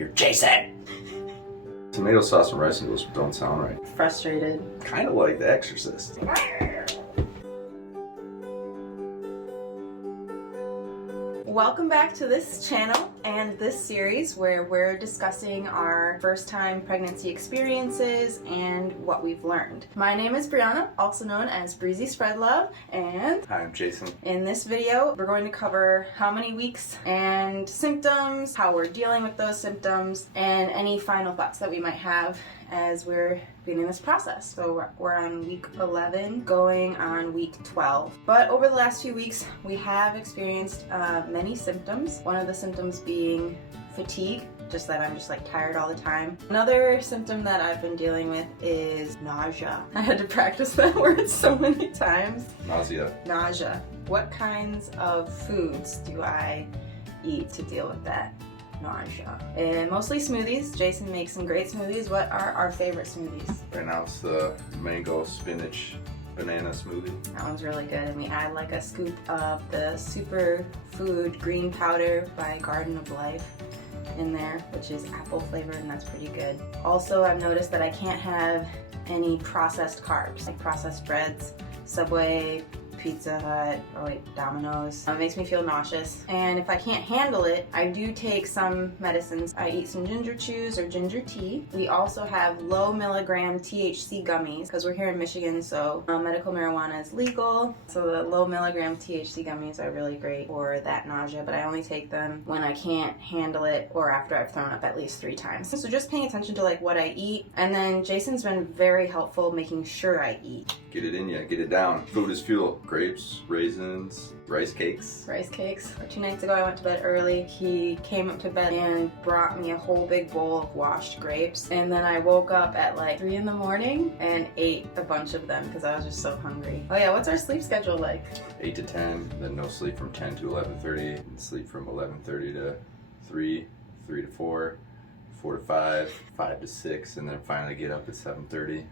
hear Jason! Tomato sauce and rice noodles don't sound right. Frustrated. Kind of like The Exorcist. Welcome back to this channel and this series where we're discussing our first time pregnancy experiences and what we've learned. My name is Brianna, also known as Breezy Spreadlove, and Hi, I'm Jason. in this video we're going to cover how many weeks and symptoms, how we're dealing with those symptoms, and any final thoughts that we might have as we're beginning this process. So we're on week 11 going on week 12. But over the last few weeks we have experienced many symptoms. One of the symptoms being fatigue, just that I'm just like tired all the time. Another symptom that I've been dealing with is nausea. I had to practice that word so many times. Nausea. Nausea. What kinds of foods do I eat to deal with that nausea? And mostly smoothies. Jason makes some great smoothies. What are our favorite smoothies? Right now it's the mango spinach banana smoothie. That one's really good, and we add like a scoop of the superfood green powder by Garden of Life in there, which is apple flavored, and that's pretty good. Also, I've noticed that I can't have any processed carbs, like processed breads, Subway, Pizza Hut, Domino's. It makes me feel nauseous. And if I can't handle it, I do take some medicines. I eat some ginger chews or ginger tea. We also have low milligram THC gummies because we're here in Michigan, so medical marijuana is legal. So the low milligram THC gummies are really great for that nausea, but I only take them when I can't handle it or after I've thrown up at least 3 times. So just paying attention to like what I eat. And then Jason's been very helpful making sure I eat. Get it in you, get it down. Food is fuel. Grapes, raisins, rice cakes. Rice cakes. 2 nights ago I went to bed early. He came up to bed and brought me a whole big bowl of washed grapes. And then I woke up at like 3 in the morning and ate a bunch of them because I was just so hungry. Oh yeah, what's our sleep schedule like? 8 to 10, then no sleep from 10 to 11:30, and sleep from 11:30 to 3, 3 to 4, 4 to 5, 5 to 6, and then finally get up at 7:30.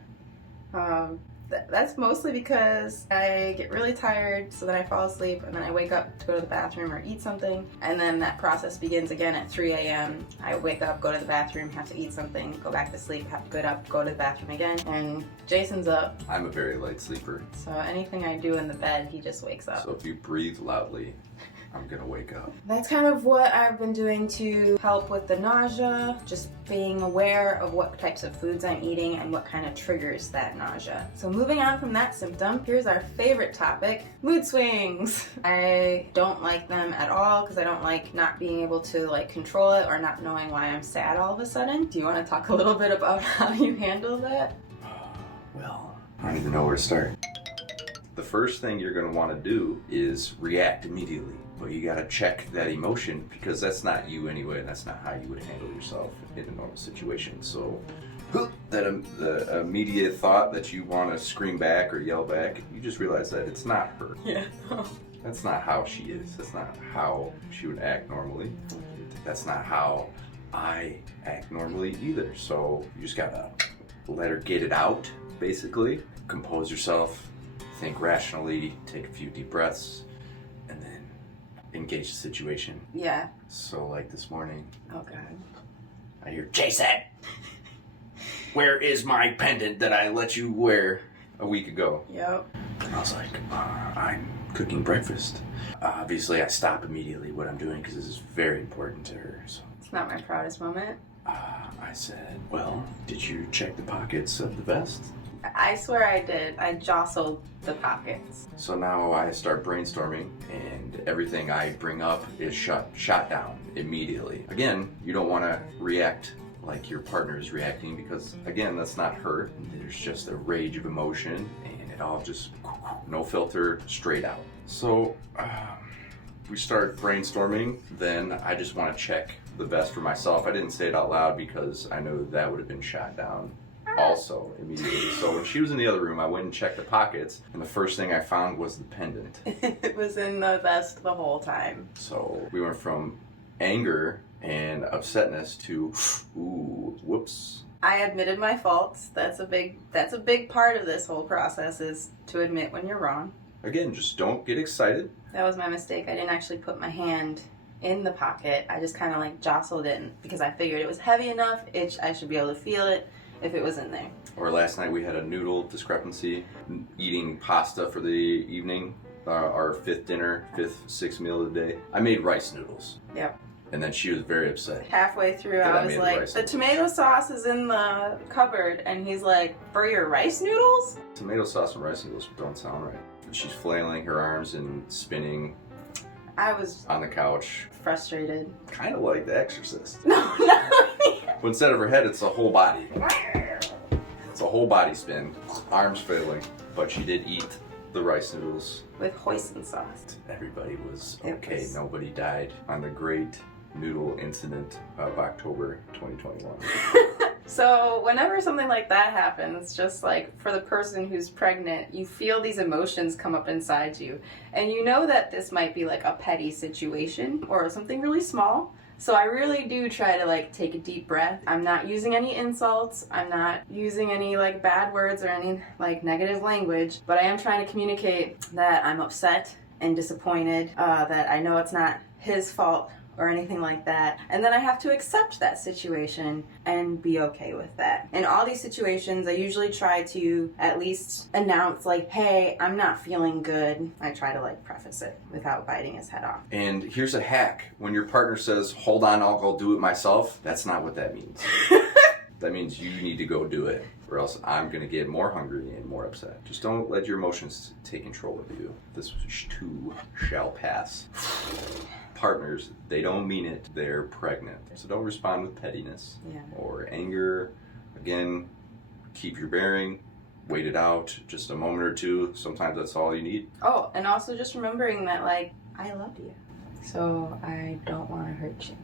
That's mostly because I get really tired, so then I fall asleep, and then I wake up to go to the bathroom or eat something, and then that process begins again at 3 a.m. I wake up, go to the bathroom, have to eat something, go back to sleep, have to get up, go to the bathroom again, and Jason's up. I'm a very light sleeper. So anything I do in the bed, he just wakes up. So if you breathe loudly, I'm gonna wake up. That's kind of what I've been doing to help with the nausea, just being aware of what types of foods I'm eating and what kind of triggers that nausea. So moving on from that symptom, here's our favorite topic, mood swings. I don't like them at all because I don't like not being able to like control it or not knowing why I'm sad all of a sudden. Do you want to talk a little bit about how you handle that? Well, I don't even know where to start. The first thing you're gonna wanna do is react immediately. But you gotta check that emotion because that's not you anyway, and that's not how you would handle yourself in a normal situation. So the immediate thought that you want to scream back or yell back, you just realize that it's not her. Yeah. That's not how she is. That's not how she would act normally. That's not how I act normally either. So you just gotta let her get it out, basically. Compose yourself, think rationally, take a few deep breaths, and then engage the situation. Yeah. So like this morning, Oh God. I hear, Jason, where is my pendant that I let you wear a week ago? Yep. And I was like, I'm cooking breakfast. Obviously, I stop immediately what I'm doing because this is very important to her. So It's not my proudest moment. I said, well, did you check the pockets of the vest? I swear I did. I jostled the pockets. So now I start brainstorming, and everything I bring up is shot down immediately. Again, you don't want to react like your partner is reacting because, again, that's not her. There's just a rage of emotion, and it all just, no filter, straight out. So we start brainstorming. Then I just want to check the vest for myself. I didn't say it out loud because I know that would have been shot down also immediately. So when she was in the other room, I went and checked the pockets, and the first thing I found was the pendant. It was in the vest the whole time. So we went from anger and upsetness to, ooh, whoops. I admitted my faults. That's a big part of this whole process, is to admit when you're wrong. Again, just don't get excited. That was my mistake. I didn't actually put my hand in the pocket. I just kind of like jostled it because I figured it was heavy enough. I should be able to feel it if it was in there. Or last night we had a noodle discrepancy, eating pasta for the evening, our sixth meal of the day. I made rice noodles. Yep. And then she was very upset. Halfway through, I was like, the tomato sauce is in the cupboard. And he's like, for your rice noodles? Tomato sauce and rice noodles don't sound right. She's flailing her arms and spinning. I was on the couch. Frustrated. Kind of like The Exorcist. No. But instead of her head, it's a whole body. It's a whole body spin. Arms flailing. But she did eat the rice noodles. With hoisin sauce. Everybody was okay. Nobody died on the great noodle incident of October 2021. So whenever something like that happens, just like for the person who's pregnant, you feel these emotions come up inside you. And you know that this might be like a petty situation or something really small. So I really do try to like take a deep breath. I'm not using any insults. I'm not using any like bad words or any like negative language, but I am trying to communicate that I'm upset and disappointed, that I know it's not his fault or anything like that. And then I have to accept that situation and be okay with that. In all these situations, I usually try to at least announce like, hey, I'm not feeling good. I try to like preface it without biting his head off. And here's a hack. When your partner says, hold on, I'll go do it myself, that's not what that means. That means you need to go do it, or else I'm gonna get more hungry and more upset. Just don't let your emotions take control of you. This too shall pass. Partners, they don't mean it, they're pregnant. So don't respond with pettiness or anger. Again, keep your bearing, wait it out just a moment or two. Sometimes that's all you need. Oh, and also just remembering that like, I love you. So I don't want to hurt you.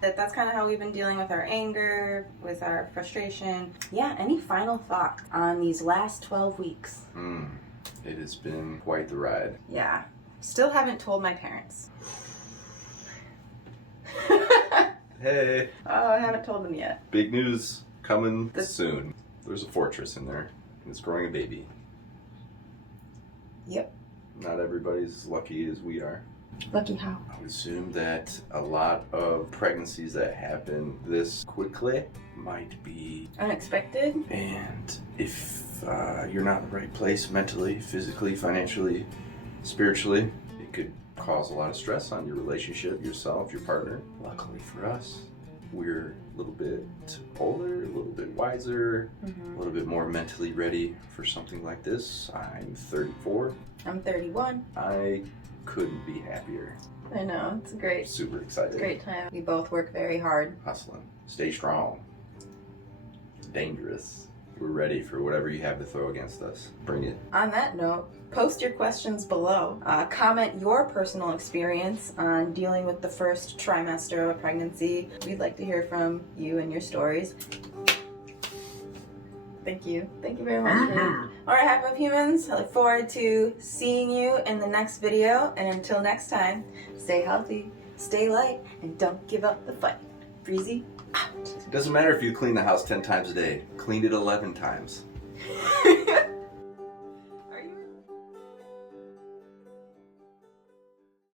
That's kind of how we've been dealing with our anger, with our frustration. Yeah, any final thoughts on these last 12 weeks? It has been quite the ride. Yeah. Still haven't told my parents. Hey. Oh, I haven't told them yet. Big news coming soon. There's a fortress in there, and it's growing a baby. Yep. Not everybody's as lucky as we are. Lucky how? I would assume that a lot of pregnancies that happen this quickly might be unexpected. And if you're not in the right place mentally, physically, financially, spiritually, it could cause a lot of stress on your relationship, yourself, your partner. Luckily for us, we're a little bit older, a little bit wiser, a little bit more mentally ready for something like this. I'm 34. I'm 31. I couldn't be happier. I know, it's great. Super excited. It's a great time. We both work very hard. Hustling. Stay strong. Dangerous. We're ready for whatever you have to throw against us. Bring it. On that note, post your questions below. Comment your personal experience on dealing with the first trimester of a pregnancy. We'd like to hear from you and your stories. Thank you. Thank you very much. Alright, Happy of Humans, I look forward to seeing you in the next video. And until next time, stay healthy, stay light, and don't give up the fight. Breezy out. It doesn't matter if you clean the house 10 times a day. Clean it 11 times.